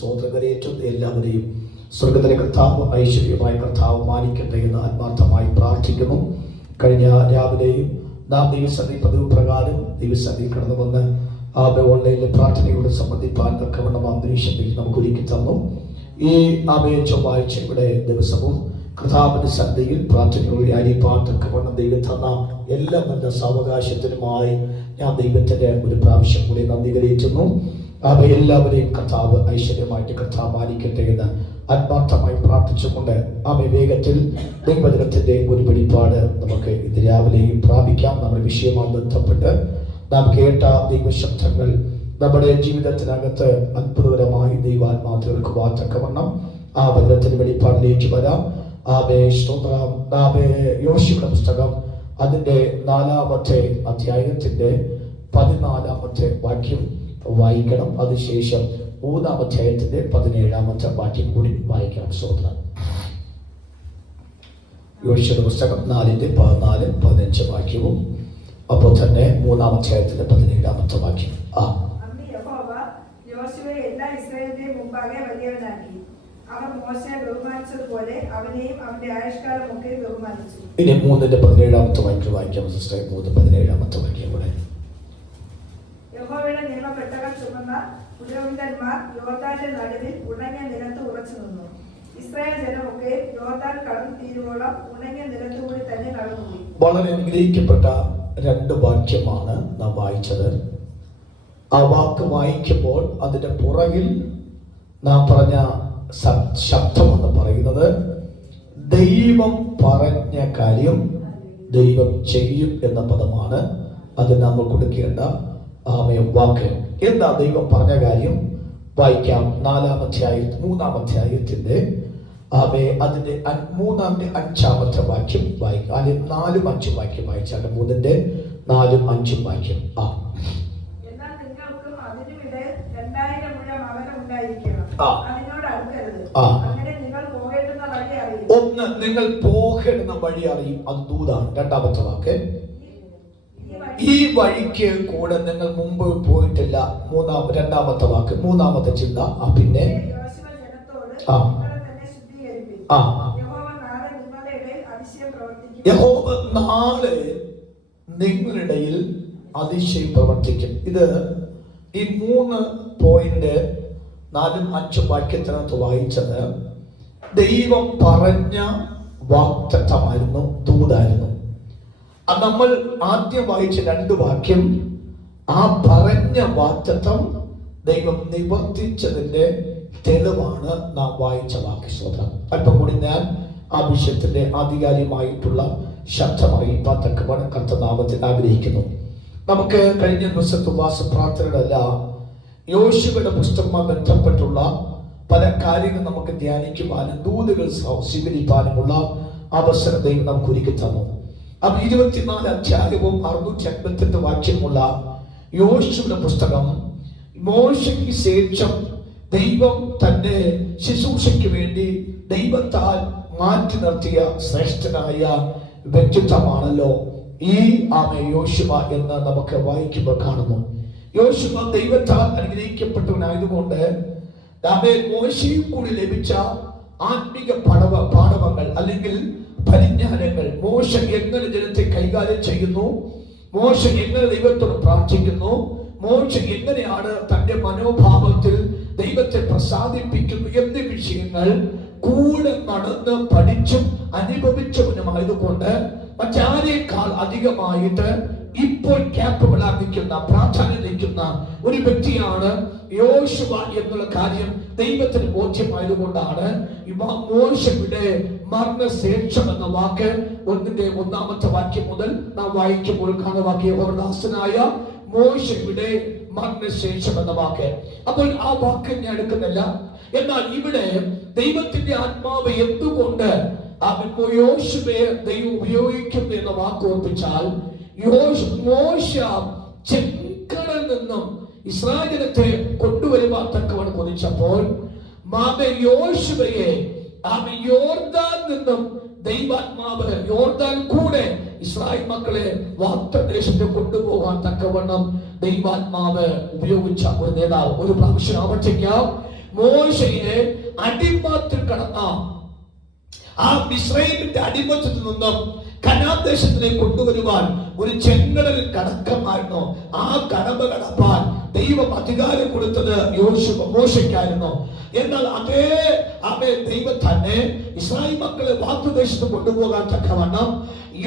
സ്വതന്ത്രരേറ്റുന്ന എല്ലാവരെയും സ്വർഗത്തിലെ കർത്താവ് ഐശ്വര്യമായ കർത്താവ് മാനിക്കട്ടെ എന്ന് ആത്മാർത്ഥമായി പ്രാർത്ഥിക്കുന്നു. കഴിഞ്ഞ രാവിലെയും നാം ദൈവസന്നിധി പതിവ് പ്രകാരം ദൈവസന്നിധി കടന്നു വന്ന് ഓൺലൈനിലെ പ്രാർത്ഥനയോട് സംബന്ധിപ്പാൻ തക്കവണ്ണം അന്തരീക്ഷത്തിൽ നമുക്ക് ഒരുക്കി തന്നു. ഈ ചൊവ്വാഴ്ച ഇവിടെ ദിവസവും കർത്താവിന്റെ സന്നിധിയിൽ പ്രാർത്ഥനയോടെ അരിപ്പാൻ തക്കവണ്ണം ദൈവം തന്ന എല്ലാ ബന്ധ സാവകാശത്തിനുമായി ഞാൻ ദൈവത്തിന്റെ ഒരു പ്രാവശ്യം കൂടി നന്ദി കരയിക്കുന്നു. എല്ലാവരെയും കർത്താവ് ഐശ്വര്യമായിട്ട് കർത്താവ് മാനിക്കട്ടെ എന്ന് ആത്മാർത്ഥമായി പ്രാർത്ഥിച്ചുകൊണ്ട് വേഗത്തിൽ ദൈവവചനത്തിന്റെ ഒരു വെളിപ്പാട് നമുക്ക് ഇത് രാവിലെയും പ്രാപിക്കാം. നമ്മുടെ വിഷയവുമായി ബന്ധപ്പെട്ട് നാം കേട്ട ദൈവശബ്ദങ്ങൾ നമ്മുടെ ജീവിതത്തിനകത്ത് അത്ഭുതകരമായി ദൈവാത്മാർത്ഥർക്ക് വാത്തക്കവണ്ണം വചനത്തിന്റെ വെളിപ്പാടിലേക്ക് വരാം. സ്തോത്രം. യോശുവയുടെ പുസ്തകം അതിന്റെ 4-ാമത്തെ അധ്യായത്തിന്റെ 14-ാമത്തെ വാക്യം വായിക്കണം. അതിനുശേഷം 3-ാം അധ്യായത്തിന്റെ 17-ാമത്തെ വാക്യം കൂടി വായിക്കണം. സ്തോത്രം. യോശുവയുടെ പുസ്തകം 4-ന്റെ 14-15 വാക്യവും അപ്പോൾ തന്നെ 3-ാം അധ്യായത്തിന്റെ 17-ാമത്തെ വാക്യം. ഇനി 3-ന്റെ 17-ാമത്തെ വാക്യം വായിക്കാം. 3-17-ാമത്തെ വാക്യം കൂടെ. യഹോവയുടെ നിയമപ്പെട്ടകം ചുമന്ന പുരോഹിതന്മാർ യോർദാന്റെ നടുവിൽ ഉണങ്ങിയ നിലത്ത് ഉറച്ചു നിന്നു. ഇസ്രായേൽ ജനമൊക്കെ യോർദാൻ കടന്നു തീരുവോളം ഉണങ്ങിയ നിലത്തുകൂടി തന്നെ കടന്നുപോയി. വളരെ അനുഗ്രഹിക്കപ്പെട്ട 2 വാക്യമാണ് നാം വായിച്ചത്. ആ വാക്ക് വായിക്കുമ്പോൾ അതിന്റെ പുറകിൽ നാം പറഞ്ഞ ശബ്ദം എന്ന് പറയുന്നത് ദൈവം പറഞ്ഞ കാര്യം ദൈവം ചെയ്യും എന്ന പദമാണ്. അത് നമ്മൾ കൊടുക്കേണ്ട വാക്ക്. എന്താ ദൈവം പറഞ്ഞ കാര്യം? വായിക്കാം. 3-ാം അധ്യായത്തിന്റെ അതിന്റെ 3-ന്റെ 5-ാമത്തെ വാക്യം വായിക്കാം. അല്ലെങ്കിൽ 4-ഉം 5-ഉം വാക്യം വായിച്ചാൽ 3-ന്റെ 4-ഉം 5-ഉം വാക്യം. ഒന്ന്, നിങ്ങൾ പോകേണ്ടുന്ന വഴി അറിയും. അത് ദൂതാണ്. 2-ാമത്തെ വാക്ക്, ഈ വഴിക്ക് കൂടെ നിങ്ങൾ മുമ്പ് പോയിട്ടില്ല. 2-ാമത്തെ വാക്ക്. 3-ാമത്തെ ചിന്ത പിന്നെ യഹോവ നാളെ നിങ്ങളുടെ ഇടയിൽ അതിശയം പ്രവർത്തിക്കും. ഇത് ഈ 3 പോയിന്റ് 4-ഉം 5-ഉം വാക്യത്തിനകത്ത് വായിച്ചത് ദൈവം പറഞ്ഞ വാഗ്ദത്തമായിരുന്നു, ദൂതായിരുന്നു. നമ്മൾ ആദ്യം വായിച്ച 2 വാക്യം ആ പറഞ്ഞ വാഗ്ദത്തം ദൈവം നിവർത്തിച്ചതിന്റെ തെളിവാണ് നാം വായിച്ച വാക്യസ്തോത്രം. അല്പം കൂടി ഞാൻ ആ വിഷയത്തിന്റെ ആധികാരികമായിട്ടുള്ള ശബ്ദം അറിയിപ്പാൻ തക്കവണ്ണം കർത്തനാമത്തിൽ ആഗ്രഹിക്കുന്നു. നമുക്ക് കഴിഞ്ഞ ദിവസത്തെ ഉപവാസ പ്രാർത്ഥനകളല്ല യോശുവയുടെ പുസ്തകവുമായി ബന്ധപ്പെട്ടുള്ള പല കാര്യങ്ങൾ നമുക്ക് ധ്യാനിക്കുവാനും ദൂതുകൾ സ്വീകരിക്കാനുമുള്ള അവസരം ദൈവം നമുക്ക് ഒരുക്കി തന്നു. 24 അധ്യായവും 658 വാക്യമുള്ള യോശുവയുടെ പുസ്തകം മോശയ്ക്ക് ശേഷം ദൈവം തന്റെ ശുശ്രൂഷയ്ക്ക് വേണ്ടി ദൈവത്താൽ മാറ്റി നിർത്തിയ ശ്രേഷ്ഠനായ വ്യക്തിത്വമാണല്ലോ ഈ യോശുവ എന്ന് നമുക്ക് വായിക്കുമ്പോൾ കാണുന്നു. യോശുവ ദൈവത്താൽ അനുഗ്രഹിക്കപ്പെട്ടവനായതുകൊണ്ട് മോശയിൽ കൂടി ലഭിച്ച ആത്മീക പാഠവങ്ങൾ അല്ലെങ്കിൽ പരിജ്ഞാനങ്ങൾ, മോശ എങ്ങനെ ജനത്തെ കൈകാര്യം ചെയ്യുന്നു, മോശ എങ്ങനെ ദൈവത്തോട് പ്രാർത്ഥിക്കുന്നു, മോശ എങ്ങനെയാണ് തന്റെ മനോഭാവത്തിൽ ദൈവത്തെ പ്രസാദിപ്പിക്കുന്നു എന്നീ വിഷയങ്ങൾ കൂടെ നടന്ന് പഠിച്ചും അനുഭവിച്ചവനുമായതുകൊണ്ട് മറ്റാരേക്കാൾ അധികമായിട്ട് ഇപ്പോൾ ക്യാപ്പബിൾ ആയിരിക്കുന്ന പ്രാധാന്യം നിൽക്കുന്ന ഒരു വ്യക്തിയാണ് യോശുവ എന്നുള്ള കാര്യം ദൈവത്തിന് ബോധ്യമായതുകൊണ്ടാണ് മോശയുടെ മരണശേഷം എന്ന വാക്ക് 1-ാമത്തെ വാക്യം മുതൽ നാം വായിക്കുമ്പോൾ കാണുന്ന വാക്യദാസനായ മോശയുടെ മരണശേഷം എന്ന വാക്ക്. അപ്പോൾ ആ വാക്ക് ഞാൻ എടുക്കുന്നില്ല. എന്നാൽ ഇവിടെ ദൈവത്തിന്റെ ആത്മാവ് എന്തുകൊണ്ട് യോശുവയെ ദൈവം ഉപയോഗിക്കുന്നു എന്ന വാക്ക് ഓർപ്പിച്ചാൽ മോശ ചെങ്കടലിൽ നിന്നും ഇസ്രായേലത്തെ കൊണ്ടുവരുവാൻ തക്കവണ്ണം കൊതിച്ചപ്പോൾ യോശുവയെ യോർദാൻ നിന്നും ദൈവാത്മാവ് യോർദാൻ കൂടെ ഇസ്രായേൽ മക്കളെ വാഗ്ദത്തദേശത്ത് കൊണ്ടുപോകാൻ തക്കവണ്ണം ദൈവാത്മാവ് ഉപയോഗിച്ച ഒരു നേതാവ്. ഒരു പ്രാവശ്യം ആവർത്തിക്കാം. മോശയെ അടിമത്തിൽ കടന്ന ആ മിസ്രൈമിന്റെ അടിമത്തത്തിൽ നിന്നും കനാൻ ദേശത്തിലേക്ക് കൊണ്ടുവരുവാൻ ഒരു ചെങ്കടലിൽ കടക്കമായിരുന്നു. ആ കടമ്പ കടപ്പാൻ ദൈവം അധികാരം കൊടുത്തത് മോശയ്ക്കായിരുന്നു. എന്നാൽ അതേ ദൈവം തന്നെ ഇസ്രായേൽ മക്കളെ വാഗ്ദേശത്ത് കൊണ്ടുപോകാൻ തക്കവണ്ണം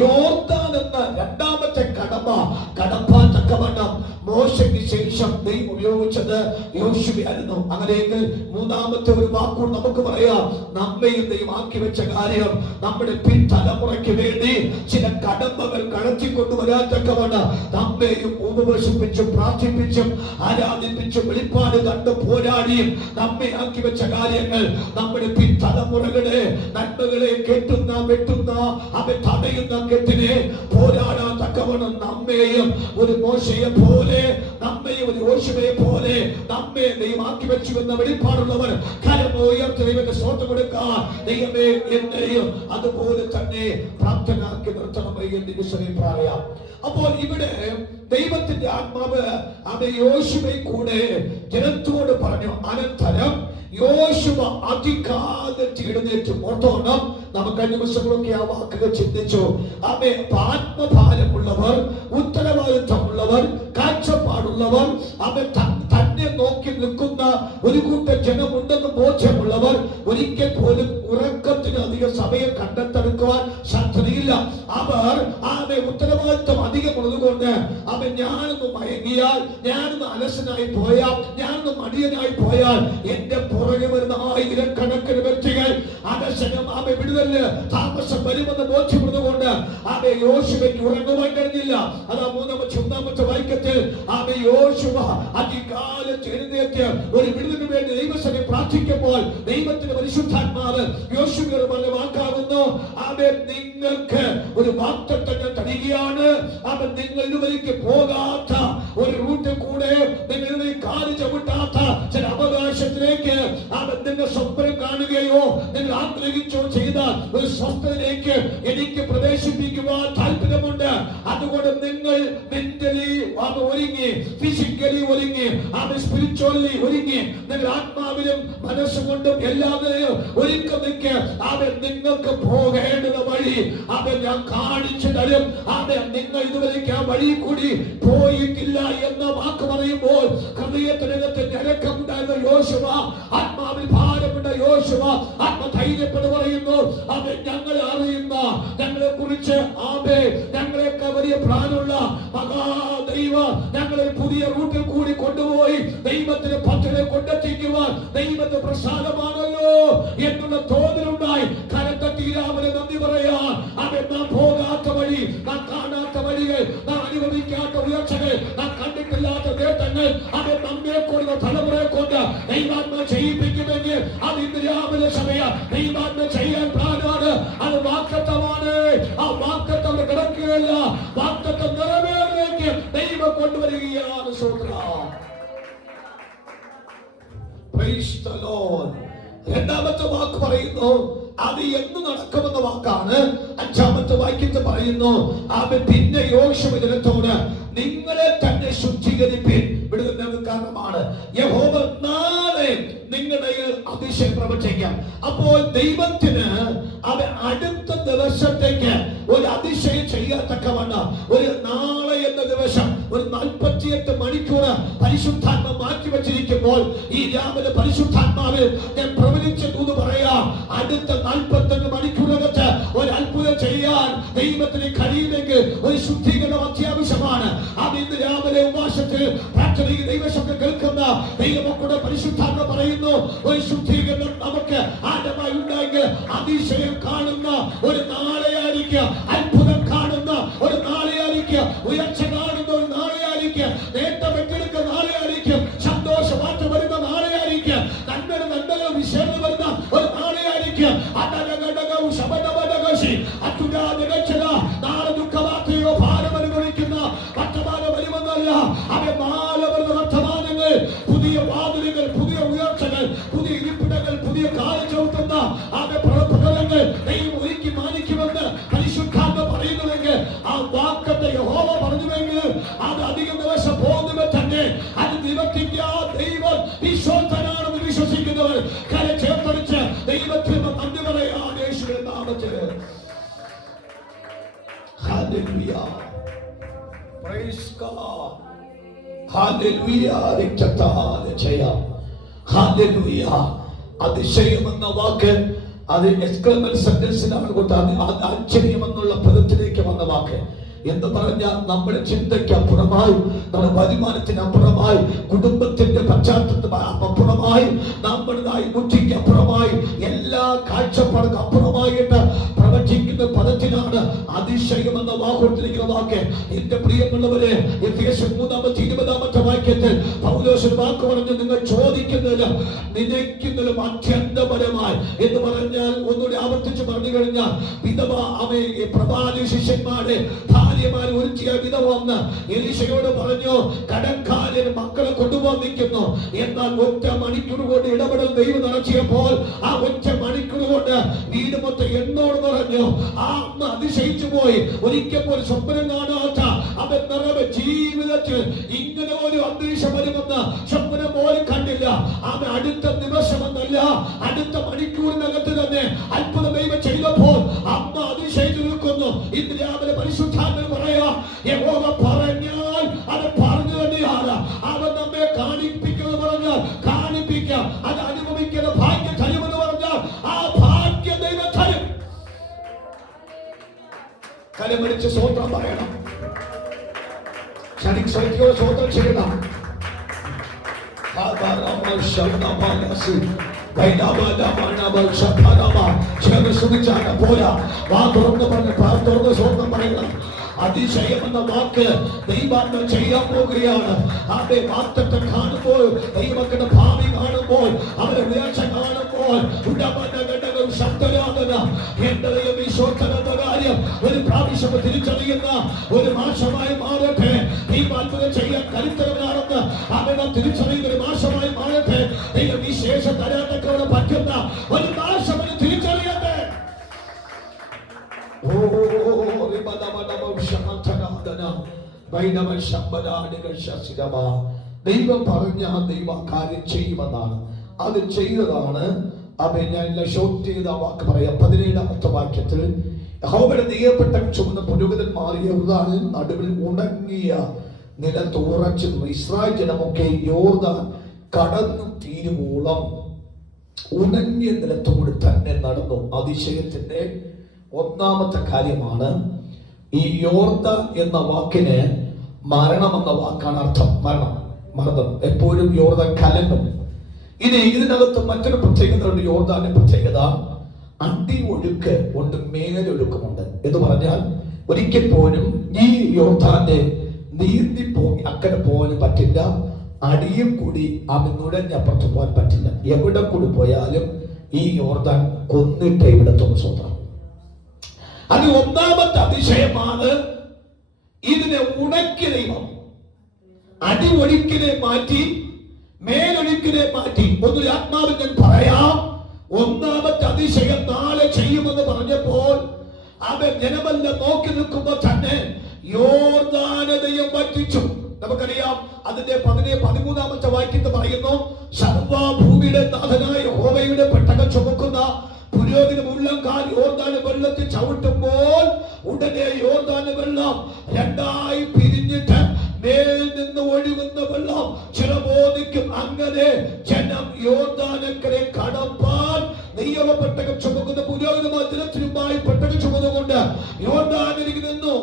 യോർദാൻ എന്ന രണ്ടാമത്തെ കടപ്പാൻ തക്കവണ്ണം മോശയ്ക്ക് ശേഷം ദൈവം ഉപയോഗിച്ചത് യോശുവയായിരുന്നു. അങ്ങനെയെങ്കിൽ മൂന്നാമത്തെ ഒരു വാക്കുകൾ നമുക്ക് പറയാം, നമ്മയും ദൈവം ആക്കി വെച്ച കാര്യം നമ്മുടെ പിൻതലമുറയ്ക്ക് വേണ്ടി ചില കടമ്പകൾ കടത്തിക്കൊണ്ടുവരാൻ തക്കവണ്ണം നമ്മയും ഉപവസിപ്പിച്ചും പ്രാർത്ഥിപ്പിച്ചും ആരാധിപ്പിച്ചും വെളിപ്പാട് കണ്ട് പോരാടിയും നമ്മെ ആക്കി വെച്ച കാര്യങ്ങൾ നമ്മുടെ പിൻതലമുറകളെ നന്മകളെ കെട്ടുന്ന വെട്ടുന്ന അവൻ തടയുന്ന കെട്ടിനെ പോരാടാൻ തക്കവണ്ണം നമ്മെയും ഒരു മോശയെ പോലെ നമ്മെയും ഒരു യോശുവയെ പോലെ നമ്മെ ദൈവമാക്കി വെച്ചു എന്ന വെളിപ്പാടുള്ളവർ കരം ഉയർത്തി ദൈവത്തെ സ്തോത്രം കൊടുക്കാൻ ദൈവമേ എന്നെയും അതുപോലെ തന്നെ പ്രാപ്തനാക്കി നിർത്തണമേ എന്ന് പറയാം. അപ്പോൾ ഇവിടെ ദൈവത്തിന്റെ ആത്മാവ് അത് യോശുവയെ കൂടെ ജനത്തോട് പറഞ്ഞു. അനന്തരം യോശുവ അതികാലത്ത് എഴുന്നേറ്റ് ഓർത്തോണം. നമുക്ക് കഴിഞ്ഞ ദിവസങ്ങളൊക്കെ ആ വാക്കുകൾ ചിന്തിച്ചു. ആത്മഭാരമുള്ളവർ, ഉത്തരവാദിത്വമുള്ളവർ, കാഴ്ചപ്പാടുള്ളവർ, തന്നെ നോക്കി നിൽക്കുന്ന ഒരു കൂട്ടം ജനമുണ്ടെന്ന് ബോധ്യമുള്ളവർ ഒരിക്കൽ പോലും ഉറക്കത്തിന് അധികം സമയം കണ്ടെത്തെടുക്കുവാൻ സാധ്യതയില്ല. അവർ ഉത്തരവാദിത്വം അധികമുള്ളത് കൊണ്ട് ഞാനൊന്ന് മയങ്ങിയാൽ, ഞാനൊന്ന് അലസനായി പോയാൽ, ഞാനൊന്ന് മടിയനായി പോയാൽ എന്റെ പുറകെ വരുന്ന ആയിരക്കണക്കിന് വ്യക്തികൾ അലസനം വിടുതലിന് താമസം വരുമെന്ന് ബോധ്യപ്പെടുന്നതുകൊണ്ട് യോശുവയ്ക്ക് ഉറങ്ങുവാൻ കഴിഞ്ഞില്ല. അതാ മൂന്നാമത്തെ വാക്യത്തിൽ യോശുവ അതികാലത്ത് എഴുന്നേറ്റ് ഒരു വിടുതലിന് വേണ്ടി ദൈവസഭയെ പ്രാർത്ഥിക്കുമ്പോൾ ദൈവത്തിന്റെ പരിശുദ്ധാത്മാവ് യോശുവയോട് പറഞ്ഞ വാക്കാകുന്നു, നിങ്ങൾക്ക് ഒരു വാഗ്ദത്തം ഞാൻ തരികയാണ്. നിങ്ങൾ ഇതുവരെയ്ക്ക് പോകാത്ത ഒരു റൂട്ടിൽ കൂടെ നിങ്ങൾ കാല് ചവിട്ടാത്ത ചില അവകാശത്തിലേക്ക് നിങ്ങൾ സ്വപ്നം കാണുകയോ നിങ്ങൾ ആഗ്രഹിച്ചോ ചെയ്ത ഒരു സ്വസ്ഥതയിലേക്ക് എനിക്ക് പ്രവേശിപ്പിക്കുവാൻ താല്പര്യമുണ്ട്. അതുകൊണ്ട് നിങ്ങൾ മെന്റലി ഒരുങ്ങി, ഫിസിക്കലി ഒരുങ്ങി, സ്പിരിച്വലി ഒരുങ്ങി, നിങ്ങൾ ആത്മാവിലും മനസ്സുകൊണ്ടും എല്ലാവരെയും ഒരുക്കം നിൽക്ക്. നിങ്ങൾക്ക് പോകേണ്ടുന്ന വഴി ഞാൻ കാണിച്ചു തരും. നിങ്ങൾ ഇതുവരെയ്ക്ക് ആ വഴി കൂടി പോയിട്ടില്ല എന്ന വാക്ക് പറയുമ്പോൾ ഹൃദയത്തിനകത്ത് ഞരക്കമുണ്ടായിരുന്ന യോശുവ, ആത്മാവിൽ ഭാരമുണ്ട യോശുവ ആത്മധൈര്യപ്പെട്ട് പറയുന്നു, ഞങ്ങൾ അറിയുന്ന, ഞങ്ങളെ കുറിച്ച് ഞങ്ങളെയൊക്കെ വലിയ പ്രാണമുള്ള മഹാദൈവ ഞങ്ങളെ പുതിയ റൂട്ടിൽ കൂടി കൊണ്ടുപോയി ദൈവത്തിന്റെ പദ്ധതിയെ കൊണ്ടെത്തിക്കുവാൻ ദൈവത്തെ പ്രസാദമാണല്ലോ എന്നുള്ള തോന്നലുണ്ടായി. കരത്തീരാമനെ നന്ദി പറയാൻ നാം പോകാത്ത വഴി, നാം കാണാത്ത വഴികൾ, നാം അനുഭവിക്കാത്ത ഉയർച്ചകൾ, നാം കണ്ടിട്ടില്ലാത്ത നേട്ടങ്ങൾ നമ്മെ കൊണ്ട് തലമുറയെ കൊണ്ട് ദൈവാത്മ ചെയ്യിപ്പിക്കുമെങ്കിൽ അത് ഇന്ന് രാവിലെ സമയം ദൈവാത്മ ചെയ്യാൻ പ്രാണാണ്. അത് വാഗ്ദത്തമാണ്. ആ വാഗ്ദത്തം കിടക്കുകയല്ല, വാഗ്ദത്തം നിറവേറിലേക്ക് ദൈവം കൊണ്ടുവരികയാണ്. Praise the Lord. രണ്ടാമത്തെ വാക്ക് പറയുന്നു അത് എന്ന് നടക്കുമെന്ന വാക്കാണ്. അഞ്ചാമത്തെ വാക്യത്തിൽ പറയുന്നു പിന്നെ യോശുവ ജനത്തോട് നിങ്ങളെ തന്നെ ശുദ്ധീകരിപ്പിൻ, വിടുതലിന് കാരണമാണ്. യഹോവ നാളെ നിങ്ങളുടെ അതിശയം പ്രവർത്തിക്കാം. അപ്പോൾ ദൈവത്തിന് അടുത്ത ദിവസത്തേക്ക് ഒരു അതിശയം ചെയ്യത്തക്കവണ്ണം ഒരു നാളെ എന്ന ദിവസം ഒരു 48 മണിക്കൂർ പരിശുദ്ധാത്മ മാറ്റി വെച്ചിരിക്കുമ്പോൾ ഈ രാവിലെ പരിശുദ്ധാത്മാവിൽ ഞാൻ പ്രവചിച്ചു എന്ന് പറയാം. അടുത്ത 41 മണിക്കൂറിനകത്ത് ഒരു അത്ഭുതം ചെയ്യാൻ ദൈവത്തിന് കഴിയുമെങ്കിൽ ഒരു ശുദ്ധീകരണം അത്യാവശ്യമാണ്. ഇന്ന് രാവിലെ ഉപവാസത്തിൽ പ്രാർത്ഥനയിൽ ദൈവശബ്ദം കേൾക്കുന്ന ദൈവമക്കളുടെ പരിശുദ്ധാത്മ പറയുന്നു, ഒരു ശുദ്ധീകരണം നമുക്ക് ആഴമായി ഉണ്ടായെങ്കിൽ അതിശയം കാണുന്ന ഒരു നാളെയായിരിക്കും, അത്ഭുതം കാണുന്ന ഒരു നാളെയായിരിക്കും, ഉയർച്ച കാണുന്ന ഒരു നാളെയായിരിക്കും, നേട്ടം ഏറ്റെടുക്കുന്ന നാളെയായിരിക്കും, സന്തോഷമാറ്റം വരുന്ന നാളെയായിരിക്കും, നന്മകൾ വിശേഷം വരുന്ന ഒരു നാളെയായിരിക്കും. നാളെ ദുഃഖവാർത്തയോ ഭാരം അനുഭവിക്കുന്ന വർത്തമാനം വരുമെന്നല്ല, വർത്തമാനങ്ങൾ, പുതിയ വാതിലുകൾ, പുതിയ ഉയർച്ചകൾ, പുതിയ ഇരിപ്പിടങ്ങൾ, പുതിയ കാലം ചവിട്ടുന്ന പ്രകടനങ്ങൾ ദൈവം ഒരുക്കി മാനിക്കുമെന്ന് പരിശുദ്ധാത്മ പറയുന്നുവെങ്കിൽ ആ വാക്കത്തെ യഹോവ പറഞ്ഞുവെങ്കിൽ അത് അധികം ദിവസം പോകുന്നവർ തന്നെ അത് നിവർത്തിക്കാൻ ദൈവം വിശ്വസ്തനാണെന്ന് വിശ്വസിക്കുന്നവർ Praise God. Hallelujah. രക്തത്താൽ ജയം. Hallelujah. അതിശയം എന്ന വാക്ക് അത് എക്സ്ക്ലമേഷൻ സെന്റൻസിനാണ് കൊടുത്തത്. ആശ്ചര്യം എന്നുള്ള പദത്തിലേക്ക് വന്ന വാക്ക് എന്ന് പറഞ്ഞാൽ നമ്മുടെ ചിന്തയ്ക്ക് അപ്പുറമായി, നമ്മുടെ വരുമാനത്തിന് അപ്പുറമായി, കുടുംബത്തിന്റെ പശ്ചാത്തലത്തിന് അപ്പുറമായി, നമ്മുടേതായി ബുദ്ധിക്ക് അപ്പുറമായി, എല്ലാ കാഴ്ചപ്പാടും അപ്പുറമായിട്ട് പ്രവചിക്കുന്ന പദത്തിനാണ് അതിശയം എന്ന വാക്കുകൊണ്ടിരിക്കുന്ന വാക്ക്. എന്റെ പ്രിയമുള്ളവരെ, എഫേസ്യർ 3:20 വാക്യത്തിൽ പൗലോസ് ഒരു വാക്ക് പറഞ്ഞു, നിങ്ങൾ ചോദിക്കുന്നതിലും നിനയ്ക്കുന്നതിലും അത്യന്തപരമായി എന്ന് പറഞ്ഞാൽ ഒന്നുകൂടി ആവർത്തിച്ച് പറഞ്ഞു കഴിഞ്ഞാൽ, വിധവ അവയെ പ്രവാചക ശിഷ്യന്മാരെ ഭാര്യമാർ ഒരുക്കിയ വിധവ വന്ന് എലീശയോട് പറഞ്ഞു, കടക്കാരൻ മക്കളെ കൊണ്ടുപോകാൻ നിൽക്കുന്നു. എന്നാൽ ഒറ്റ മണിക്കൂർ കൊണ്ട് ഇടപെടൽ ദൈവം നടത്തിയപ്പോൾ ആ ഒറ്റ മണിക്കൂർ കൊണ്ട് വീട് മൊത്തം എന്നോട് പറഞ്ഞു. ആ അമ്മ അതിശയിച്ചു പോയി. ഒരിക്കൽ പോലും സ്വപ്നം കാണാത്ത അവൻ നിറവ് ജീവിതത്തിൽ ഇങ്ങനെ ഒരു അന്തരീക്ഷം വരുമെന്ന് സ്വപ്നം പോലും കണ്ടില്ല. അവൻ അടുത്ത ദിവസമെന്നല്ല, അടുത്ത മണിക്കൂറിനകത്ത് തന്നെ അത്ഭുത ദൈവം ചെയ്തപ്പോൾ അമ്മ അതിശയിച്ചു നിൽക്കുന്നു. ഇന്ന് രാവിലെ പരിശുദ്ധാത്മാവ് പറയാ, യഹോവ പറഞ്ഞാൽ അത് പറഞ്ഞു തന്നെയാണ്. അവൻ നമ്മെ കാണിപ്പിക്കുന്നത് പറഞ്ഞാൽ കാണിപ്പിക്കാം. അത് അനുഭവിക്കുന്ന ഭാഗ്യം തരുമെന്ന് പറഞ്ഞാൽ ആ ഭാഗ്യം ദൈവം തരും. കരമടിച്ച് സ്വന്തം പറയണം, സ്വന്തം ചെയ്യണം. പോരാ, വാ തുറന്ന് തുറന്ന് സ്വന്തം പറയണം. അതിശയം എന്ന വാക്ക് ദൈവാത്മ ചെയ്യാൻ പോകുകയാണ്. അവരുടെ വാർത്തത്തെ കാണുമ്പോൾ, ദൈവത്തിന്റെ ഭാവി കാണുമ്പോൾ, അവരുടെ ഉയർച്ച കാണുമ്പോൾ ശബ്ദരാധന എന്റെ ദൈവം ഈശോത്തരത്ത കാര്യം ഒരു പ്രാവശ്യം തിരിച്ചറിയുന്ന ഒരു മാസമായി മാറട്ടെ. ദൈവാത്മകം ചെയ്യാൻ കരുത്തരവനാണെന്ന് അവനെ തിരിച്ചറിയുന്ന ഒരു മാസമായി മാറട്ടെ. ദൈവം ഈ ശേഷം തരാനൊക്കെ പറ്റുന്ന ഒരു മാസം തിരിച്ചറിയട്ടെ. ദൈവം പറഞ്ഞ ദൈവ കാര്യം ചെയ്യുമെന്നാണ്. അത് ചെയ്തതാണ്. അവൻ ഞാൻ ഷോട്ട് ചെയ്ത വാക്ക് പറയാം. 17 വാക്യത്തിൽ യഹോവയുടെ നിയപ്പെട്ട ചുമന്ന പുരോഹിതന്മാർ യോർദാനിൽ നടുവിൽ ഉണങ്ങിയ നിലത്ത് ഉറച്ചു നിന്നു. ഇസ്രായേൽ ജനമൊക്കെ യോർദാൻ കടന്നു തീരുവോളം ഉണങ്ങിയ നിലത്തുകൂടി തന്നെ നടന്നു. അതിശയത്തിന്റെ ഒന്നാമത്തെ കാര്യമാണ് ഈ യോർദാൻ എന്ന വാക്കിന് മരണം എന്ന വാക്കാണ് അർത്ഥം. മരണം എപ്പോഴും യോർദാൻ കലങ്ങും. ഇനി ഇതിനകത്ത് മറ്റൊരു പ്രത്യേകത ഉണ്ട്. യോർദാന്റെ പ്രത്യേകത അടി ഒഴുക്ക് ഉണ്ട്, മേലൊഴുക്കുമുണ്ട്. എന്ന് പറഞ്ഞാൽ ഒരിക്കൽ പോലും ഈ യോർദാന്റെ നീന്തി പോയി അക്കരെ പോകാൻ പറ്റില്ല. അടിയിൽ കൂടി നുഴഞ്ഞപ്പുറത്ത് പോകാൻ പറ്റില്ല. എവിടെ കൂടി പോയാലും ഈ യോർദാൻ കൊന്നിട്ട് ഇവിടെ സ്വന്തം. അത് ഒന്നാമത്തെ അതിശയമാണ്. ഇതിനെ ഉണക്കിയ ദൈവം അടി ഒഴുക്കിനെ മാറ്റി മേലൊഴുക്കിനെ മാറ്റി. ഒന്നൊരു ആത്മാവിൽ ഞാൻ പറയാം, ഒന്നാമത്തെ അതിശയം നാളെ ചെയ്യുമെന്ന് പറഞ്ഞപ്പോൾ അവൻ ജനമെല്ലാം നോക്കി നിൽക്കുമ്പോൾ തന്നെ യോർദാനതയും വറ്റിച്ചു. നമുക്കറിയാം അതിന്റെ 13 വാക്യത്തിൽ പറയുന്നു, സർവ്വഭൂമിയുടെ നാഥനായ യഹോവയുടെ പെട്ടകം ചുമക്കുന്ന പുരോഹിതൻ ഉള്ളംകാൽ യോർദാന് വെള്ളത്തിൽ ചവിട്ടുമ്പോൾ ഉടനെ യോർദാന് വെള്ളം രണ്ടായി പിരിഞ്ഞിട്ട് മേൽ നിന്ന് ഒഴുകുന്ന വെള്ളം ചിറബോധിക്കും. അങ്ങനെ ജനം യോർദാനക്കരെ കടപ്പാൻ നിയമപ്പെട്ടകം ചുമക്കുന്ന പുരോഹിതന്മാർ ദിനത്തിനുമായി പെട്ടകം ചുമന്നുകൊണ്ട് യോർദാനിലേക്ക് നിന്നു.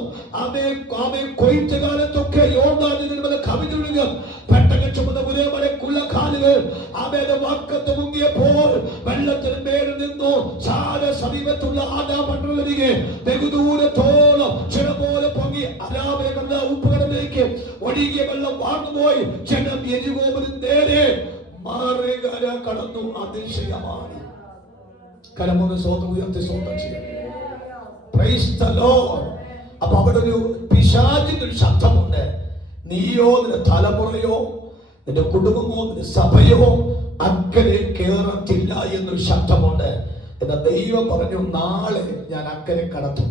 ആമേ കൊയ്ത്ത് കാലത്തൊക്കെ യോർദാനിൽ കവിഞ്ഞൊഴുകും. പെട്ടകം ചുമന്ന പുരോഹിതന്മാരെക്കുള്ള കാലുകൾ അവയുടെ വക്കത്ത് മുങ്ങിയപ്പോൾ വെള്ളത്തിന് മേലിൽ നിന്നു ചാല സമീപത്തുള്ള ആനാമണ്ഡലരികെ ബഹുദൂരത്തോളം ചിറപോലെ പൊങ്ങി അരാമേഖല ഉപ്പുകടലിലേക്ക് ഒഴുകിയ വെള്ളം വാർന്നുപോയി. ജനം യെരിഹോവിന് നേരെ മാറുകര കടന്നു. അതിശയമാണ്. കരമൊന്ന് സ്വന്തം ഉയർത്തി സ്വന്തം ചെയ്യാം. Praise the Lord. അപ്പൊ അവിടെ ഒരു പിശാചിന്റെ ഒരു ശബ്ദമുണ്ട്. നീയോ നിന്റെ തലമുറയോ നിന്റെ കുടുംബമോ നിന്റെ സഭയോ അക്കരെ കേറത്തില്ല എന്നൊരു ശബ്ദമുണ്ട്. എന്നാ ദൈവം പറഞ്ഞു, നാളെ ഞാൻ അക്കരെ കടത്തും.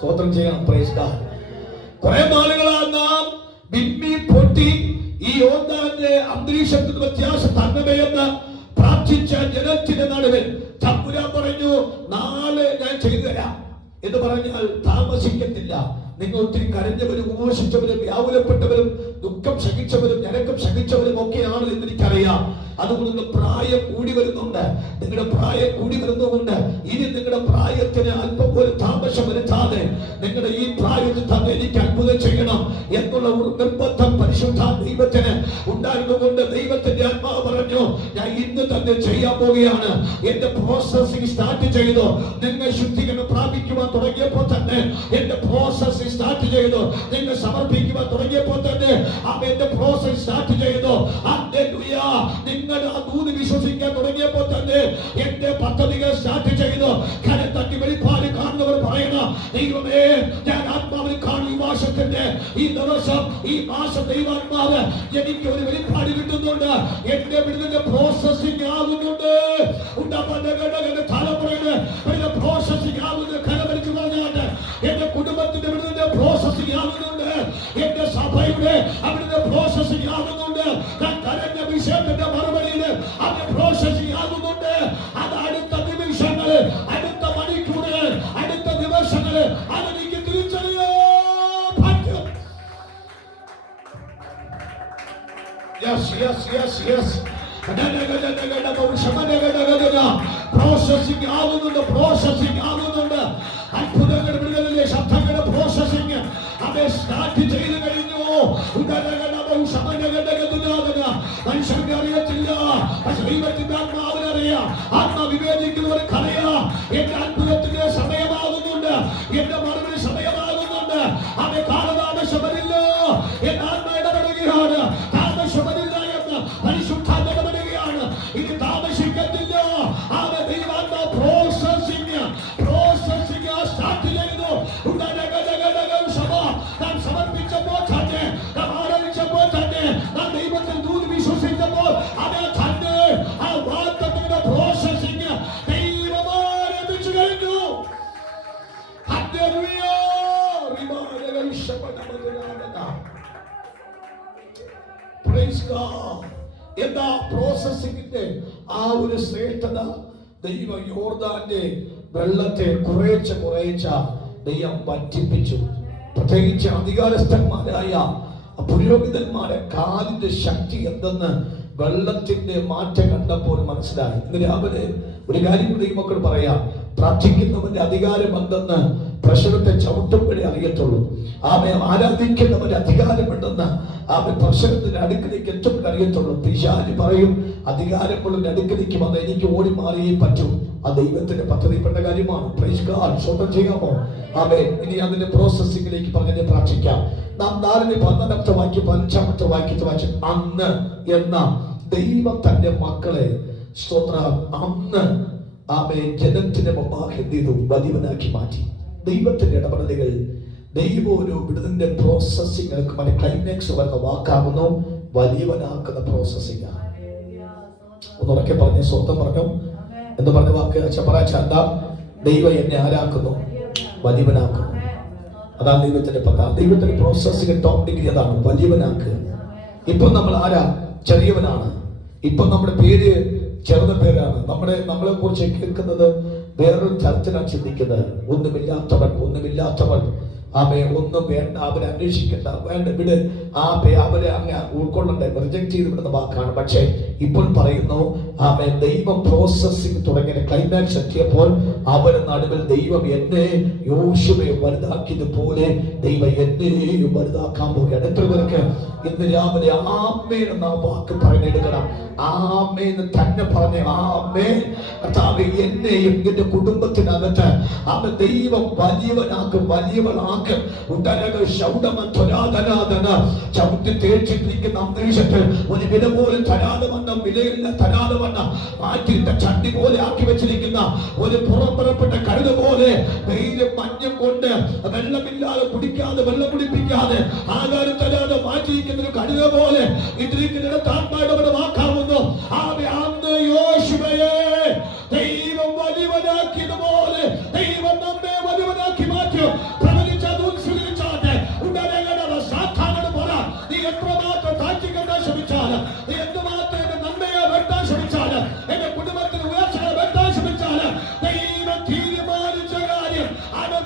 സ്വതന്ത്രം ചെയ്യണം. Praise God. കുറെ നാളുകളാണ് നാം ബിമ്മി പൊട്ടി ഈ യോർദാന്റെ അന്തരീക്ഷത്തിന് വ്യത്യാസം തന്നവയെന്ന് പ്രാർത്ഥിച്ച ജനത്തിന്റെ നടുവിൽ തമ്പുരാൻ പറഞ്ഞു, നാളെ ഞാൻ ചെയ്തു തരാം. എന്ന് പറഞ്ഞാൽ താമസിക്കത്തില്ല. നിങ്ങൾ ഒത്തിരി കരഞ്ഞവരും ഉപവസിച്ചവരും വ്യാകുലപ്പെട്ടവരും ദുഃഖം സഹിച്ചവരും ഞരക്കം സഹിച്ചവരും ഒക്കെയാണ് എന്ന് എനിക്കറിയാം. അതുകൊണ്ട് നിങ്ങൾ പ്രായം കൂടി വരുന്നുണ്ട്. നിങ്ങളുടെ പ്രായം കൂടി വരുന്നതുകൊണ്ട് ഇനി നിങ്ങളുടെ പ്രായത്തിന് അല്പം പോലും താമസം വരുത്താതെ നിങ്ങളുടെ ഈ പ്രായത്തിൽ തന്നെ എനിക്ക് അത്ഭുതം ചെയ്യണം എന്നുള്ള ഒരു നിർബന്ധം പരിശുദ്ധ ദൈവത്തിന് ഉണ്ടായിരുന്നുകൊണ്ട് ദൈവത്തിന്റെ ആത്മാവ് പറഞ്ഞു, ഞാൻ ഇന്ന് തന്നെ ചെയ്യാൻ പോവുകയാണ്. എന്റെ പ്രോസസ്സിംഗ് സ്റ്റാർട്ട് ചെയ്തു. നിങ്ങൾ ശുദ്ധീകരണം പ്രാപിക്കുവാൻ തുടങ്ങിയപ്പോൾ തന്നെ എന്റെ പ്രോസസ്സിംഗ് സ്റ്റാർട്ട് ചെയ്തു. നിങ്ങൾ സമർപ്പിക്കുവാൻ തുടങ്ങിയപ്പോൾ തന്നെ എന്റെ പ്രോസസ് സ്റ്റാർട്ട് ചെയ്തു. നിങ്ങൾ ആ ദൂത് വിശ്വസിക്കാൻ തുടങ്ങിയപ്പോൾ തന്നെ എന്റെ പദ്ധതികൾ സ്റ്റാർട്ട് ചെയ്തു. കരത്തട്ടി വെളിപ്പാട് കാണുന്നവർ പറയുന്ന, ദൈവമേ, ഞാൻ ആത്മാവിൽ കാണും ഈ മാസത്തിന്റെ ഈ ദിവസം ഈ മാസം ദൈവാത്മാവ് എനിക്ക് ഒരു വെളിപ്പാട് കിട്ടുന്നുണ്ട്. എന്റെ വിടുതലിന്റെ പ്രോസസ്സിംഗ് ആകുന്നുണ്ട്. തലമുറയുടെ പ്രോസസ്സിംഗ് ആകുന്നത് കരമരിച്ചു പറഞ്ഞാണ്ട് എന്റെ കുടുംബത്തിന്റെ വിടുതലിന്റെ പ്രോസസ്സിംഗ് ആകുന്നുണ്ട്. എന്റെ സഭയുടെ അവിടുത്തെ പ്രോസസ്സിംഗ് ആകുന്നുണ്ട്. കരഞ്ഞ വിഷയത്തിന്റെ മറുപടിയിൽ അത് പ്രോസസ്സിംഗ് ആകുന്നുണ്ട്. അത് അടുത്ത നിമിഷങ്ങള്, അടുത്ത മണിക്കൂറുകൾ, അടുത്ത ദിവസങ്ങള് അതെനിക്ക് തിരിച്ചറിയാൻ പറ്റും. പ്രോസസ്സിംഗ് ആകുന്നുണ്ട്. പ്രോസസ്സിംഗ് ആകുന്നുണ്ട്. അത്ഭുതങ്ങളുടെ വിടുതലിലെ ശബ്ദങ്ങളുടെ പ്രോസസ്സിംഗ് അത് സ്റ്റാർട്ട് ചെയ്ത് കഴിഞ്ഞു. മനുഷ്യർക്ക് അറിയത്തില്ല, പക്ഷെ ദൈവത്തിന്റെ ആത്മാവിനറിയാം. ആത്മാ വിവേചിക്കുന്നവർക്ക് അറിയാം. എന്റെ അത്ഭുതത്തിന്റെ സമയമാകുന്നുണ്ട്. എന്റെ മറുപടി സമയമാകുന്നുണ്ട്. അത് കാലതാമസം വരില്ല. എന്റെ ആത്മാ ഇടപെടുകയാണ്. താമസം വരില്ല എന്ന് പരിശുദ്ധാത്മ ഇടപെടുകയാണ്. ഇനി താമസിക്കത്തില്ല. അത് ദൈവാത്മാ പ്രോസസ്സിംഗ് സ്റ്റാർട്ട് ചെയ്തു. നാം സമർപ്പിച്ചപ്പോൾ തന്നെ, നാം ആരാധിച്ചപ്പോൾ തന്നെ, നാം ദൈവത്തിൽ ദൂത് വിശ്വസിച്ചപ്പോൾ അതേ തന്നെ ആ വാഗ്ദത്തത്തിന്റെ പ്രോസസ്സിംഗ് ദൈവം ആരംഭിച്ചു കഴിഞ്ഞു. എന്താ പ്രോസസ്സിംഗിന്റെ ആ ഒരു ശ്രേഷ്ഠത? ദൈവം യോർദാന്റെ വെള്ളത്തെ കുറേച്ച ദൈവം വറ്റിപ്പിച്ചു. പ്രത്യേകിച്ച് അധികാരസ്ഥന്മാരായ പുരോഹിതന്മാരെ കാലിന്റെ ശക്തി എന്തെന്ന് വെള്ളത്തിന്റെ മാറ്റം കണ്ടപ്പോൾ മനസ്സിലായി. ഇന്ന് രാവിലെ ഒരു കാര്യം കൂടി ഈ മക്കൾ പറയാം. പ്രാർത്ഥിക്കുന്നവന്റെ അധികാരം എന്തെന്ന് പ്രശ്നത്തെ ചവിട്ടുമ്പോഴേ അറിയത്തുള്ളൂ. ആരാധിക്കുന്നവന്റെ അധികാരമുണ്ടെന്ന് പ്രശ്നത്തിന്റെ അടുക്കിലേക്ക് എത്തുമ്പോൾ അറിയത്തുള്ളൂ. പിശാച് പറയും, അധികാരമുള്ള അടുക്കിലേക്ക് വന്ന് എനിക്ക് ഓടി മാറിയേ പറ്റൂ. ആ ദൈവത്തിന്റെ പദ്ധതിപ്പെട്ട കാര്യമാണ്. Praise God. സ്വന്തം ചെയ്യാമോ? ഇനി അതിന്റെ പ്രോസസ്സിംഗിലേക്ക് പറഞ്ഞ് പ്രാർത്ഥിക്കാം. നാം 4-12 വാക്യം 15 വാക്യത്തിൽ വായിച്ചു. അന്ന് എന്ന ദൈവം തന്റെ മക്കളെ സ്തോത്രം അന്ന് ജനത്തിന് മുമ്പാകെ എന്ത് ചെയ്തു? വലിയവനാക്കി മാറ്റി. ദൈവത്തിന്റെ ഇടപെടലുകൾ, ദൈവം ഒരു വിടുതലിന്റെ പ്രോസസ്സിംഗ് ക്ലൈമാക്സ് വരുന്ന വാക്കാകുന്നു വലിയവനാക്കുന്ന പ്രോസസ്സിംഗ്. ഒന്നുറക്കെ പറഞ്ഞ് സ്വന്തം പറഞ്ഞു. എന്ന് പറഞ്ഞ വാക്ക് ചപ്പറാച്ചാണ്ട ദൈവം എന്നെ ആരാക്കുന്നു? വലിയവനാക്കുന്നു. അതാണ് ദൈവത്തിന്റെ പദ. ദൈവത്തിന്റെ പ്രോസസ്സിംഗ് ടോപ്പ് ഡിഗ്രി അതാണ്, വലിയവനാക്കുക. ഇപ്പൊ നമ്മൾ ആരാ? ചെറിയവനാണ്. ഇപ്പൊ നമ്മുടെ പേര് ചെറുത പേരാണ്. നമ്മളെ കുറിച്ച് കേൾക്കുന്നത് വേറൊരു തരത്തിലാണ് ചിന്തിക്കുന്നത്. ഒന്നുമില്ലാത്തവൻ ഒന്നും വേണ്ട, അവരെ അന്വേഷിക്കണ്ട, വേണ്ട, വിട്, അവരെ അങ്ങ് ഉൾക്കൊള്ളണ്ടേ, റിജക്ട് ചെയ്ത് വിടുന്ന വാക്കാണ്. പക്ഷെ ഇപ്പോൾ പറയുന്നു ദൈവം പ്രോസസ്സിംഗ് തുടങ്ങിയ ക്ലൈമാക്സ് എത്തിയപ്പോൾ അവരുടെ നടുവിൽ ദൈവം എന്നെ യോശുവയെ വലുതാക്കിയതുപോലെ ദൈവം എന്നെയും വലുതാക്കാൻ പോവുകയാണ്. എത്ര പേർക്ക് ഇന്ന് രാവിലെ ആമേൻ എന്ന വാക്ക് പറഞ്ഞെടുക്കണം? ആമേൻ തന്നെ പറഞ്ഞ ആമേൻ. കർത്താവേ, എന്നെയും എന്റെ കുടുംബത്തിനകത്ത് ദൈവം വലിയവളാക്കും. ചവിട്ടി തേച്ചിട്ടിരിക്കുന്ന അന്തരീക്ഷത്തിൽ ഒരു വില പോലും തരാതെ വണ്ണം, വിലയില്ല തരാതെ വണ്ണം മാറ്റിയിട്ട ചട്ടി പോലെ ആക്കി വെച്ചിരിക്കുന്ന ഒരു പുറംപുറപ്പെട്ട കഴുത പോലെ വെയിലും മഞ്ഞും കൊണ്ട് വെള്ളമില്ലാതെ കുടിക്കാതെ, വെള്ളം കുടിപ്പിക്കാതെ, ആകാരം തരാതെ മാറ്റിയിരിക്കുന്ന ഒരു കഴുത പോലെ ഇതിരിക്കുന്നിടത്ത് ആത്മാവിന്റെ വാക്കാവുന്നു. അന്ന് യോശുവയെ ദൈവം വലിയവനാക്കിയതുപോലെ ദൈവം നമ്മെ വലിയവനാക്കി മാറ്റും. നീ എത്രമാത്രം താഴ്ചയ്ക്കെത്താൻ ശ്രമിച്ചാൽ, നീ എന്തുമാത്രം എന്റെ നന്മയെ വെട്ടാൻ ശ്രമിച്ചാൽ, എന്റെ കുടുംബത്തിന് ഉയർച്ചയെ വെട്ടാൻ ശ്രമിച്ചാൽ, ദൈവം തീരുമാനിച്ച കാര്യം അത്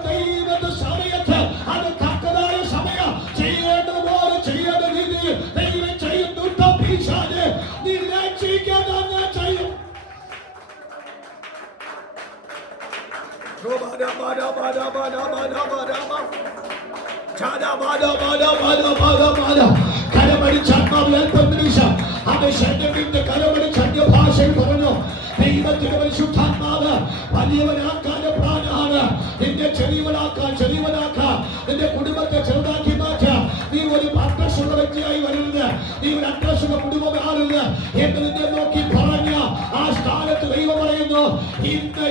ഭാഷയിൽ പറഞ്ഞു, ദൈവത്തിന്റെ പരിശുദ്ധാത്മാവ് വലിയവനാക്കാൻ പ്രാണാണ്. നിന്റെ ചെറിയവനാക്കാൻ നിന്റെ കുടുംബത്തെ ചെറുതാക്കി മാറ്റാം. നീ ഒരു അഡ്രസ്സുള്ള വ്യക്തിയായി വരരുത്, നീ ഒരു അഡ്രസ്സുള്ള കുടുംബമാകരുത് എന്ന് നിന്നെ നോക്കി പറഞ്ഞ ആ സ്ഥാനത്ത് ദൈവം പറയുന്നു, ഇന്ന്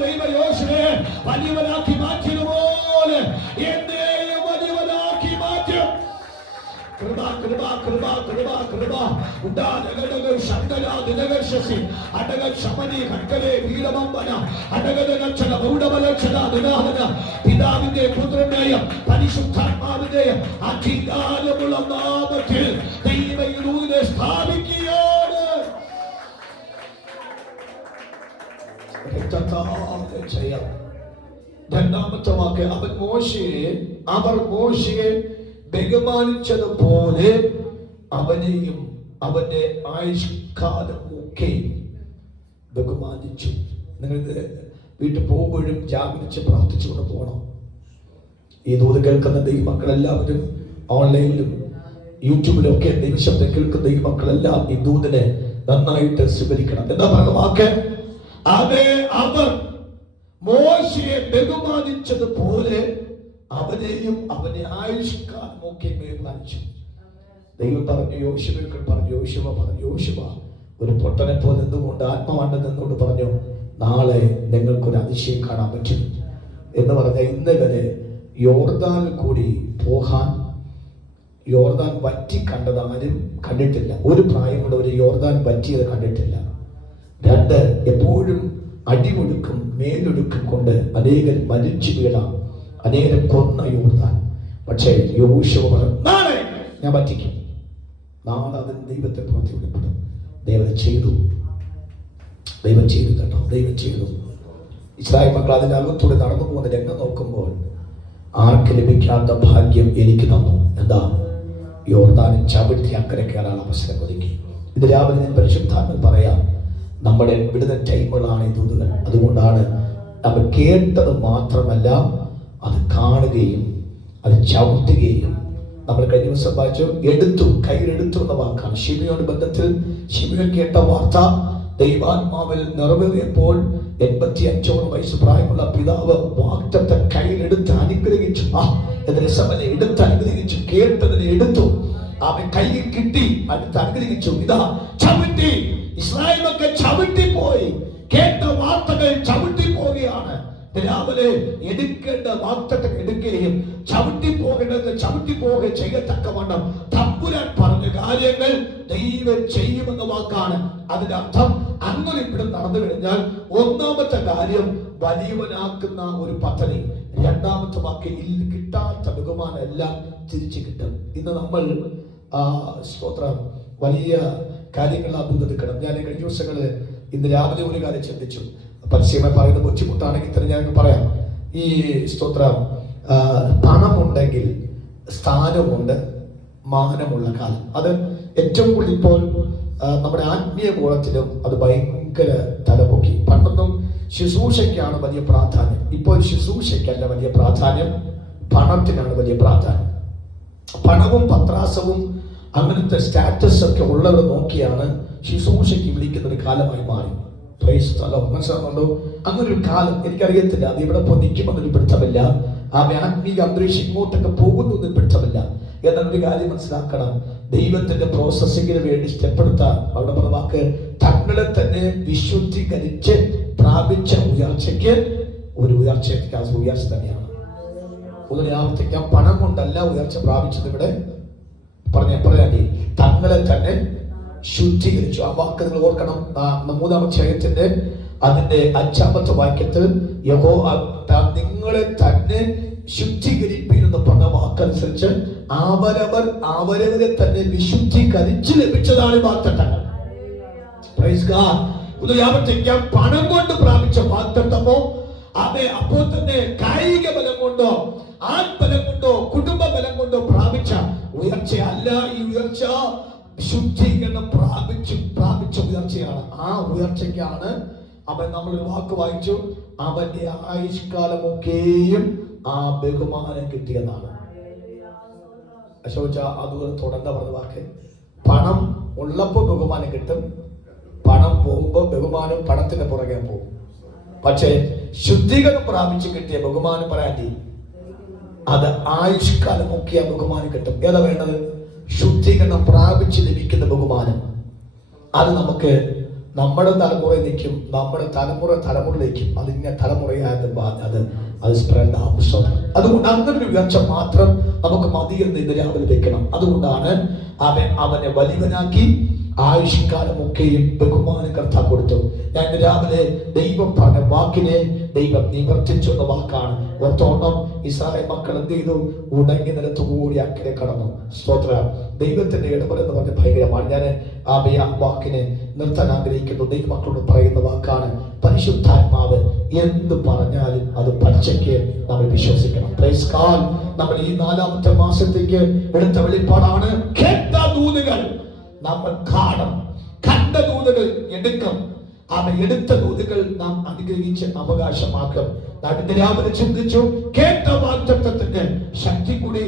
ദൈവ യോശുവയെ വലിയവനാക്കി മാറ്റിയതുപോലെ എന്നെയും വലിയവനാക്കി മാറ്റും. കൃപ കൃപ കൃപ കൃപ കൃപ ഉദാനഗണകൾ ശങ്കരാദിനകർഷസി അടകൾ ശമനി ഹക്കലെ വീരമമ്പന അടകലക്ഷണ ഗൗഡമലക്ഷണ ദിനാഹന പിതാവിന്റെ പുത്രനായ പരിശുദ്ധാത്മാവിന്റെ അധികാരമുള്ള നാമത്തിൽ ദൈവത്തിനെ സ്ഥാപിക്കുകയാണ്. ചെയ്യാം. രണ്ടാമത്തെ വാക്ക്, അവർ മോശയെ ബഹുമാനിച്ചതുപോലെ അവനെയും അവന്റെ ആയുഷ്കാലം ഒക്കെയും ബഹുമാനിച്ചു. നിങ്ങൾ വീട്ടിൽ പോകുമ്പോഴും ജാഗരിച്ച് പ്രാർത്ഥിച്ചുകൊണ്ട് പോകണം. ഈ ദൂത് കേൾക്കുന്ന ദൈവമക്കളെല്ലാവരും ഓൺലൈനിലും യൂട്യൂബിലും ഒക്കെ നിമിഷത്തെ കേൾക്കുന്ന ദൈവമക്കളെല്ലാം ഈ ദൂതിനെ നന്നായിട്ട് സ്വീകരിക്കണം. എന്താ പറയുക വാക്ക്? അവർ മോശയെ ബഹുമാനിച്ചതുപോലെ അവനെയും അവന്റെ ആയുഷ്കാലം ഒക്കെ ബഹുമാനിച്ചു. ദൈവം പറഞ്ഞു, യോശുവ ഒരു പൊട്ടനെ പോലെ നിന്നുകൊണ്ട് ആത്മാവാണ്ട് നിന്നുകൊണ്ട് പറഞ്ഞു, നാളെ നിങ്ങൾക്കൊരു അതിശയം കാണാൻ പറ്റും എന്ന് പറഞ്ഞ ഇന്ന് വരെ യോർദാനിൽ കൂടി പോകാൻ യോർദാൻ വറ്റി കണ്ടത് ആരും കണ്ടിട്ടില്ല. ഒരു പ്രായം കൊണ്ട് ഒരു യോർദാൻ വറ്റിയത് കണ്ടിട്ടില്ല. രണ്ട്, എപ്പോഴും അടിമൊടുക്കും മേലൊടുക്കും കൊണ്ട് അനേകർ മരിച്ചു വീഴാം, അനേകം കൊന്ന യോർദാൻ. പക്ഷേ യോശുവ പറഞ്ഞു, നാളെ ഞാൻ വറ്റിക്കും. നാളെ അതിന് ദൈവത്തെ പ്രവൃത്തി വെളിപ്പെടും. ദൈവം ചെയ്തു കേട്ടോ, ദൈവം ചെയ്തു. ഇസ്രായേൽ മക്കൾ അതിൻ്റെ അകത്തൂടെ നടന്നു പോകുന്ന രംഗം നോക്കുമ്പോൾ ആർക്ക് ലഭിക്കാത്ത ഭാഗ്യം എനിക്ക് തന്നു. എന്താ? യോർദാനിൽ ചവിട്ടി അക്കരെ കയറാൻ അവസരം ഒരുക്കി. ഇത് രാവിലെ ഞാൻ പരിശുദ്ധാത്മ പറയാം, നമ്മുടെ വിടുതൽ ടൈമുകളാണ് ഈ ദൂതുകൾ. അതുകൊണ്ടാണ് നമ്മൾ കേട്ടത് മാത്രമല്ല, അത് കാണുകയും അത് ചവിട്ടുകയും. നമ്മൾ കഴിഞ്ഞ ദിവസം വായിച്ചു, കയ്യിലെടുത്തു എന്ന വാക്കാണ്. ശിമയോൻ ബന്ധത്തിൽ ശിമയോൻ കേട്ട വാർത്ത ദൈവാത്മാവിൽ നിറവേറിയപ്പോൾ 85 വയസ്സ് പ്രായമുള്ള പിതാവ് വാഗ്ദത്തം കയ്യിലെടുത്ത് അനുഗ്രഹിച്ചു. എടുത്ത് അനുഗ്രഹിച്ചു. കേട്ടതിനെ എടുത്തു, അവൻ കയ്യിൽ കിട്ടി, അടുത്ത് അനുഗ്രഹിച്ചു. ഇതാ ചവിട്ടി. ഇസ്രായേൽ മക്കൾ ചവിട്ടിപ്പോയി. കേട്ട വാർത്തകൾ ചവിട്ടിപ്പോവുകയാണ്. രാവിലെ എടുക്കേണ്ട വാർത്തകൾ എടുക്കുകയും ചവിട്ടിപ്പോകേണ്ടത് ചവിട്ടിപ്പോവുകയും ചെയ്യത്തക്കവണ്ണം തമ്പുരാൻ പറഞ്ഞ കാര്യങ്ങൾ ദൈവം ചെയ്യുമെന്ന വാക്കാണ്. അതിന്റെ അർത്ഥം അങ്ങനെ ഇവിടെ നടന്നു കഴിഞ്ഞാൽ ഒന്നാമത്തെ കാര്യം വലിയവനാക്കുന്ന ഒരു പദ്ധതി. രണ്ടാമത്തെ വാക്ക് കിട്ടാത്ത ബഹുമാനം എല്ലാം തിരിച്ചു കിട്ടും. ഇന്ന് നമ്മൾ സ്തോത്രം വലിയ കാര്യങ്ങൾ അഭിമുഖീകരിക്കണം. ഞാൻ കഴിഞ്ഞ ദിവസങ്ങളിൽ ഇന്ന് രാവിലെ ഒരു കാര്യം ചിന്തിച്ചു. പരസ്യമായി പറയുന്ന ബുദ്ധിമുട്ടാണെങ്കിൽ തന്നെ ഞാൻ പറയാം. ഈ സ്തോത്രം പണമുണ്ടെങ്കിൽ സ്ഥാനമുണ്ട്, മാനമുള്ള കാലം. അത് ഏറ്റവും കൂടുതൽ ഇപ്പോൾ നമ്മുടെ ആത്മീയ ഗോളത്തിലും അത് ഭയങ്കര തലപൊക്കി. പണ്ടൊന്നും ശുശ്രൂഷയ്ക്കാണ് വലിയ പ്രാധാന്യം. ഇപ്പോൾ ശുശ്രൂഷയ്ക്കല്ല വലിയ പ്രാധാന്യം, പണത്തിനാണ് വലിയ പ്രാധാന്യം. പണവും പത്രാസവും അങ്ങനത്തെ സ്റ്റാറ്റസ് ഒക്കെ ഉള്ളത് നോക്കിയാണ് ശുശ്രൂഷയ്ക്ക് വിളിക്കുന്ന ഒരു കാലമായി മാറി. മനസ്സിലാകുന്നുണ്ടോ? അങ്ങനെ ഒരു കാലം എനിക്കറിയത്തില്ല. അത് ഇവിടെ പോയി നിൽക്കുമെന്നൊരു പിടുത്തമില്ല. ആ ആത്മീക അന്തരീക്ഷം ഇങ്ങോട്ടൊക്കെ പോകുന്നൊന്നും പിടുത്തമില്ല. എന്നൊരു കാര്യം മനസ്സിലാക്കണം. ദൈവത്തിന്റെ പ്രോസസ്സിങ്ങിന് വേണ്ടി സ്റ്റെപ്പെടുത്താൻ അവിടെ പറഞ്ഞ വാക്ക് തങ്ങളെ തന്നെ വിശുദ്ധീകരിച്ച് പ്രാപിച്ച ഉയർച്ചയ്ക്ക് ഒരു ഉയർച്ച തന്നെയാണ്. ഒന്നിനെ ആവർത്തിക്കാം. പണം കൊണ്ടല്ല ഉയർച്ച പ്രാപിച്ചത്. ഇവിടെ പറയാ തങ്ങളെ തന്നെ ശുദ്ധീകരിച്ചു. ആ വാക്ക് നിങ്ങൾ ഓർക്കണം. 3-ാം അധ്യായത്തിന്റെ അതിന്റെ 5-ാമത്തെ വാക്യത്തിൽ നിങ്ങളെ തന്നെ ശുദ്ധീകരിപ്പിക്കുന്ന പറഞ്ഞ വാക്കനുസരിച്ച് അവരവരെ തന്നെ വിശുദ്ധീകരിച്ച് ലഭിച്ചതാണ് വാഗ്ദത്തങ്ങൾ. പണം കൊണ്ട് പ്രാപിച്ച വാഗ്ദത്തമോ അപ്പോൾ തന്നെ കായിക ബലം കൊണ്ടോ ആത്ബലം കൊണ്ടോ കുടുംബ ബലം കൊണ്ടോ പ്രാപിച്ച ഉയർച്ചയല്ല. ഈ ഉയർച്ച ശുദ്ധീകരണം പ്രാപിച്ച ഉയർച്ചയാണ്. ആ ഉയർച്ചയ്ക്കാണ് അവൻ നമ്മളൊരു വാക്ക് വായിച്ചു, അവന്റെ ആയുഷ്കാലമൊക്കെയും ആ ബഹുമാനം കിട്ടിയതാണ്. അശോച അതുപോലെ തുടർന്ന് പറഞ്ഞ വാക്ക്, പണം ഉള്ളപ്പോൾ ബഹുമാനം കിട്ടും, പണം പോകുമ്പോൾ ബഹുമാനം പണത്തിന് പുറകെ പോകും. പക്ഷേ ശുദ്ധീകരണം പ്രാപിച്ച് കിട്ടിയ ബഹുമാനം പറയാൻ അത് ആയുഷ്കാലം ഒക്കെ ബഹുമാനം കിട്ടും. ഏതാ വേണ്ടത്? ശുദ്ധീകരണം പ്രാപിച്ച് ലഭിക്കുന്ന ബഹുമാനം. അത് നമുക്ക് നമ്മുടെ തലമുറയിൽ നിൽക്കും, നമ്മുടെ തലമുറയിലേക്കും അതിങ്ങനെ തലമുറയായത് അത് സ്പ്രെഡ് ആവും. അതുകൊണ്ട് അങ്ങനെ ഒരു ഉയർച്ച മാത്രം നമുക്ക് മതി എന്ന് ഇന്ന് രാവിലെ വെക്കണം. അതുകൊണ്ടാണ് അവനെ വലിയവനാക്കി ആയുഷ്കാലമൊക്കെയും ബഹുമാനം കർത്താവ് കൊടുത്തു. ഞാൻ രാവിലെ ദൈവം പറഞ്ഞ വാക്കിനെ ദൈവം നിവർത്തിച്ചു എന്ന വാക്കാണ്. ഓർത്തോണം, ഇസ്രായേൽ മക്കൾ എന്ത് ചെയ്തു? ഉണങ്ങി നിലത്തുകൂടി അക്കരെ കടന്നു. സ്തോത്രം. ദൈവത്തിന്റെ ഇടപെടൽ എന്ന് പറഞ്ഞ ഭയങ്കരമാണ്. ഞാൻ ആ വാക്കിനെ നിർത്താൻ ആഗ്രഹിക്കുന്നു. ദൈവമക്കളോട് പറയുന്ന വാക്കാണ്, പരിശുദ്ധാത്മാവ് എന്ത് പറഞ്ഞാലും അത് പച്ചയ്ക്ക് നമ്മൾ വിശ്വസിക്കണം. Praise God. നമ്മൾ ഈ 4ാമത്തെ മാസത്തേക്ക് എടുത്ത വെളിപ്പാടാണ്, കേട്ട ദൂതുകൾ നമ്മൾ കാണും, കണ്ട ദൂതുകൾ എടുക്കും. എടുത്ത ദൂതുകൾ നാം അനുഗ്രഹിച്ച് അവകാശമാക്കും. നാട്ടിന്റെ രാവിലെ ചിന്തിച്ചു, കേട്ട വാഗ്ദത്തത്തിന്റെ ശക്തി കൂടി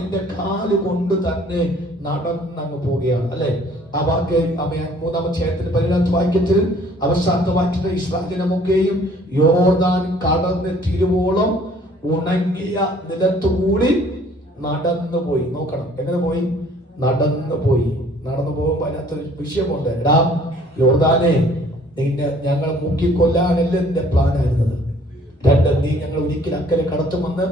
എന്റെ കാല് കൊണ്ട് തന്നെ നടന്നങ്ങ് പോവുകയാണ്, അല്ലെ? ആ വാക്ക് 3-ാം അധ്യായത്തിന്റെ 14ാമത്തെ വാക്യത്തിൽ അവസാനത്തെ വാക്യത്തിൽ ഇസ്രായേൽ ജനമൊക്കെയും യോർദാൻ കടന്ന് തിരുവോളം ഉണങ്ങിയ നിലത്തുകൂടി നടന്നുപോയി. നോക്കണം, എങ്ങനെ പോയി? നടന്നു പോയി. നടന്നു പോകുമ്പോൾ അതിനകത്തൊരു വിഷയമുണ്ട്. എടാ യോർദാനെ, ഞങ്ങളെ മുക്കിക്കൊല്ലാനല്ല എന്റെ പ്ലാൻ ആയിരുന്നത്. 2, നീ ഞങ്ങൾ ഒരിക്കലും അക്കരെ കടത്തുമെന്ന്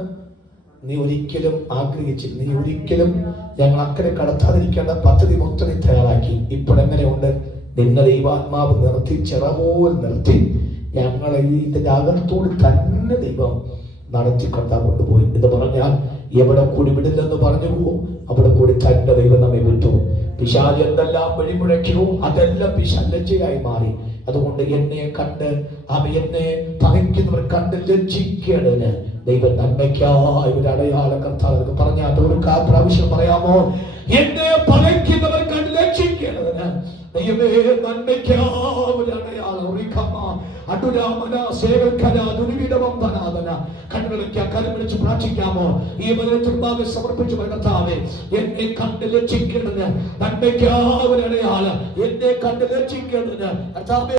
നീ ഒരിക്കലും ആഗ്രഹിച്ചില്ല. നീ ഒരിക്കലും ഞങ്ങൾ അക്കരെ കടത്താതിരിക്കേണ്ട പദ്ധതി മൊത്തം നീ തയ്യാറാക്കി. ഇപ്പോഴെങ്ങനെയുണ്ട്? നിന്നെ ദൈവാത്മാവ് നിർത്തി, ചിറപോൽ നിർത്തി ഞങ്ങളെ ഇതിന്റെ അകത്തോട് തന്നെ ദൈവം നടത്തിക്കൊണ്ടാ കൊണ്ടുപോയി എന്ന് പറഞ്ഞാൽ, എവിടെ കൂടി വിടില്ലെന്ന് പറഞ്ഞു പോകും, അവിടെ കൂടി തന്റെ ദൈവം നമ്മെ വിട്ടു. പിശാച് എന്തെല്ലാം വഴിമുഴക്കിയോ അതെല്ലാം പിശാചായി മാറി. അതുകൊണ്ട് എന്നെ കണ്ട് എന്നെ പകയ്ക്കുന്നവർ കണ്ട് ലജ്ജിക്കേണ്ടതിന് ദൈവം നന്മയ്ക്കായി ഒരു അടയാളം കർത്താവ് പറഞ്ഞാൽ ഒരു പ്രാവശ്യം പറയാമോ? എന്നെ പകയ്ക്കുന്നവർ കണ്ട് ലജ്ജിക്കേണ്ടതിന് ദൈവമേ നന്മയ്ക്കായി ഒരു അടയാളം. കണ്ണുകളൊക്കെ കരം വിളിച്ച് പ്രാർത്ഥിക്കാമോ? ഈ മുൻപാകെ സമർപ്പിച്ചു കർത്താവേ, എന്നെ കണ്ട് ലജ്ജിക്കേണ്ടതിന് നന്മയ്ക്കായി ഒരു അടയാളം, എന്നെ കണ്ട് ലജ്ജിക്കേണ്ടതിന് കർത്താവേ